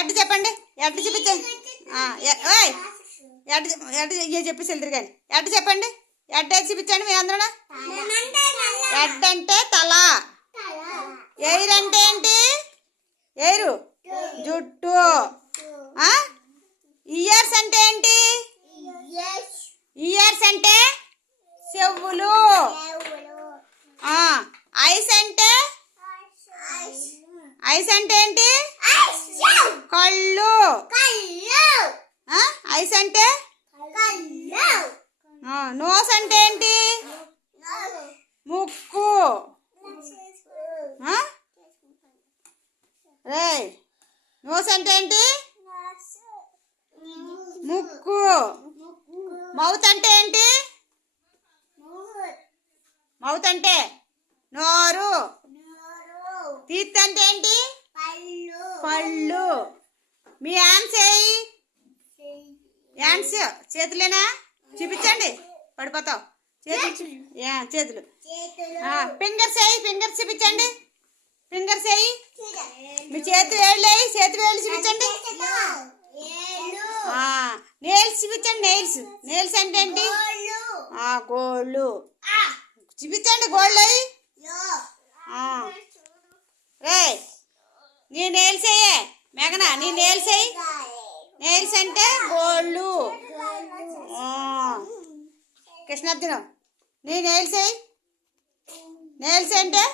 ఎట్టు చెప్పండి, ఎట్టు చూపించండి. ఓయ్ ఎట్టు ఎట్టు ఇక చెప్పేసి వెళ్తారు కానీ ఎట్టు చెప్పండి, ఎట్టు చూపించండి మీ అందరూ. ఎడ్ అంటే తల, ఎయిర్ అంటే ఏంటి, ఎయిరు జుట్టు. ఇయర్స్ అంటే ఏంటి, ఇయర్స్ అంటే చెవులు. ఐస్ అంటే, ఐస్ అంటే ఏంటి, కళ్ళు. ఐస్ అంటే, నోస్ అంటే ఏంటి, ముక్కు. రే నోస్ అంటే ఏంటి, ముక్కు. మౌత్ అంటే ఏంటి, మౌత్ అంటే నోరు. టీత్ అంటే ఏంటి, పళ్ళు. మీ హ్యాండ్స్ ఏయి, హ్యాండ్స్ చేతులేనా చూపించండి, పడిపోతావు. చేతులు. ఫింగర్స్ వేయి, ఫింగర్స్ చూపించండి, ఫింగర్స్ వేయి. మీ చేతి వేళ్ళు వేయి, చేతి వేళ్ళు చూపించండి. నెయిల్స్ చూపించండి, నెయిల్స్. నెయిల్స్ అంటే ఏంటి, గోళ్ళు చూపించండి, గోళ్ళు అయ్యి. రే నీ నెయిల్స్ అయ్యే మేఘనా, నీ నెయిల్స్ అయ్యి. నెయిల్స్ అంటే గోళ్ళు. కృష్ణార్జున నీ నెయిల్స్ అయ్యి. నెయిల్స్ అంటే